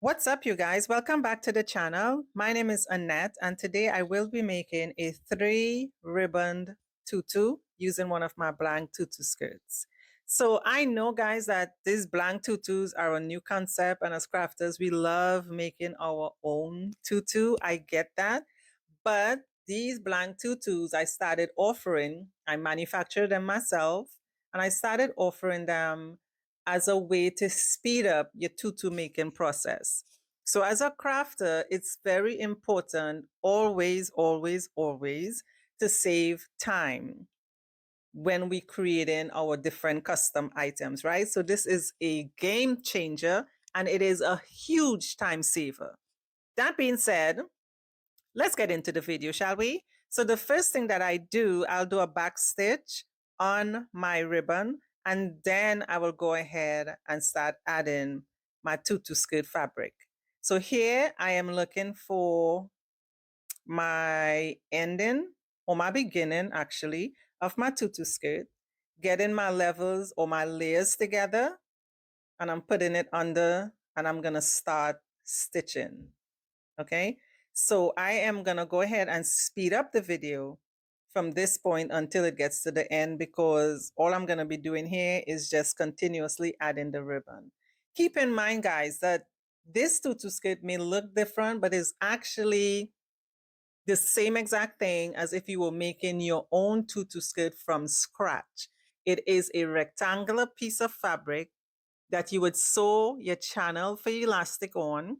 What's up, you guys? Welcome back to the channel. My name is Annette, and today I will be making a 3-ribboned tutu using one of my blank tutu skirts. So I know, guys, that these blank tutus are a new concept, and as crafters, we love making our own tutu. I get that. But these blank tutus I started offering, I manufactured them myself, and I started offering them as a way to speed up your tutu making process. So as a crafter, it's very important always, always, always to save time when we creating our different custom items, right? So this is a game changer and it is a huge time saver. That being said, let's get into the video, shall we? So the first thing that I do, I'll do a back stitch on my ribbon, and then I will go ahead and start adding my tutu skirt fabric. So here I am looking for my ending or my beginning actually of my tutu skirt, getting my levels or my layers together, and I'm putting it under and I'm gonna start stitching. Okay, so I am gonna go ahead and speed up the video from this point until it gets to the end, because all I'm gonna be doing here is just continuously adding the ribbon. Keep in mind, guys, that this tutu skirt may look different, but it's actually the same exact thing as if you were making your own tutu skirt from scratch. It is a rectangular piece of fabric that you would sew your channel for elastic on.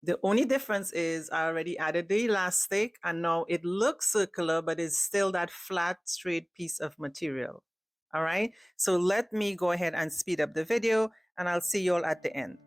The only difference is I already added the elastic and now it looks circular, but it's still that flat, straight piece of material. All right. So let me go ahead and speed up the video and I'll see you all at the end.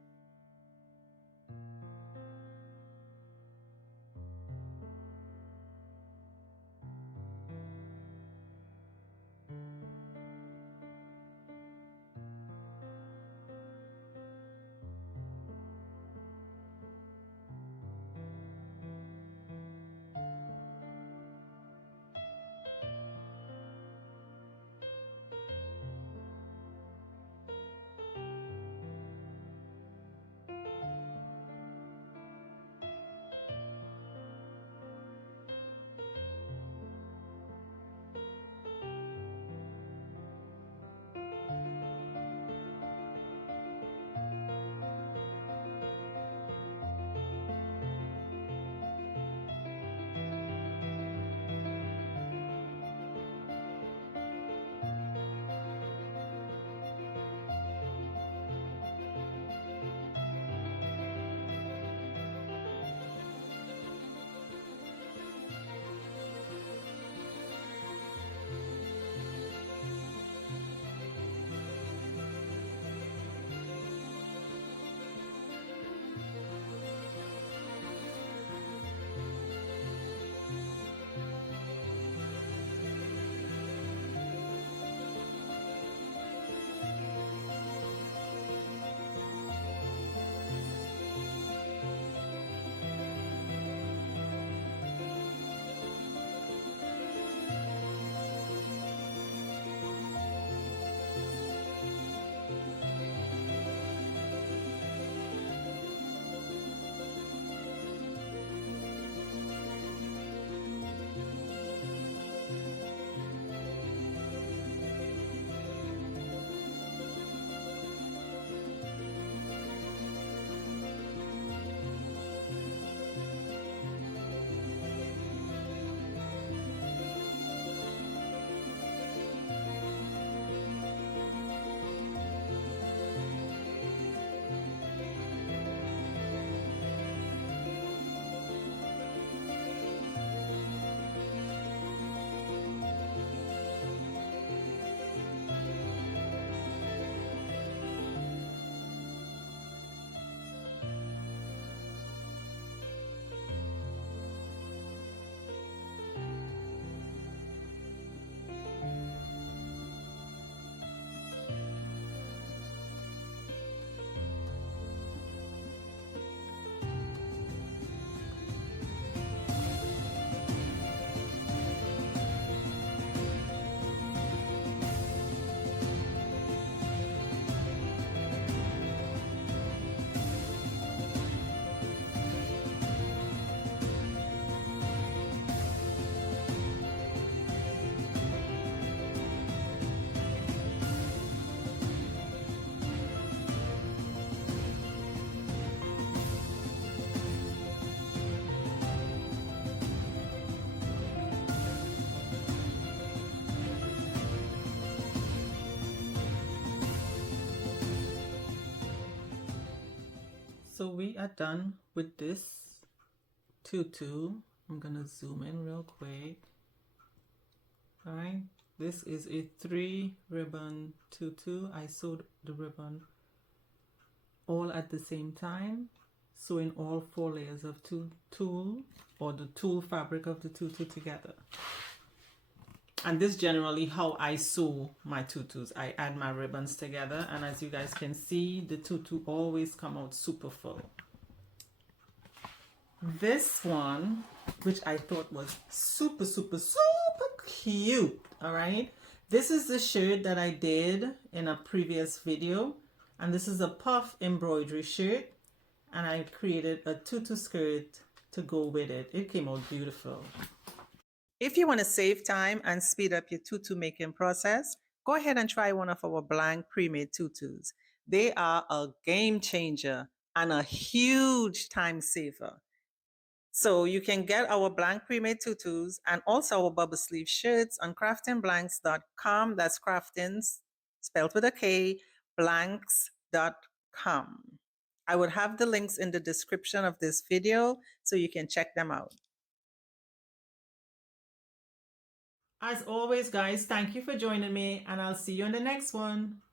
so we are done with this tutu. I'm gonna zoom in real quick. All right, this is a 3-ribbon tutu. I sewed the ribbon all at the same time, sewing all 4 layers of tulle or the tulle fabric of the tutu together. And this is generally how I sew my tutus. I add my ribbons together, and as you guys can see, the tutu always come out super full. This one, which I thought was super cute, all right? This is the shirt that I did in a previous video, and this is a puff embroidery shirt, and I created a tutu skirt to go with it. It came out beautiful. If you want to save time and speed up your tutu making process, go ahead and try one of our blank pre-made tutus. They are a game changer and a huge time saver. So you can get our blank pre-made tutus and also our bubble sleeve shirts on craftingblanks.com. That's craftins spelled with a K, blanks.com. I would have the links in the description of this video so you can check them out. As always, guys, thank you for joining me, and I'll see you in the next one.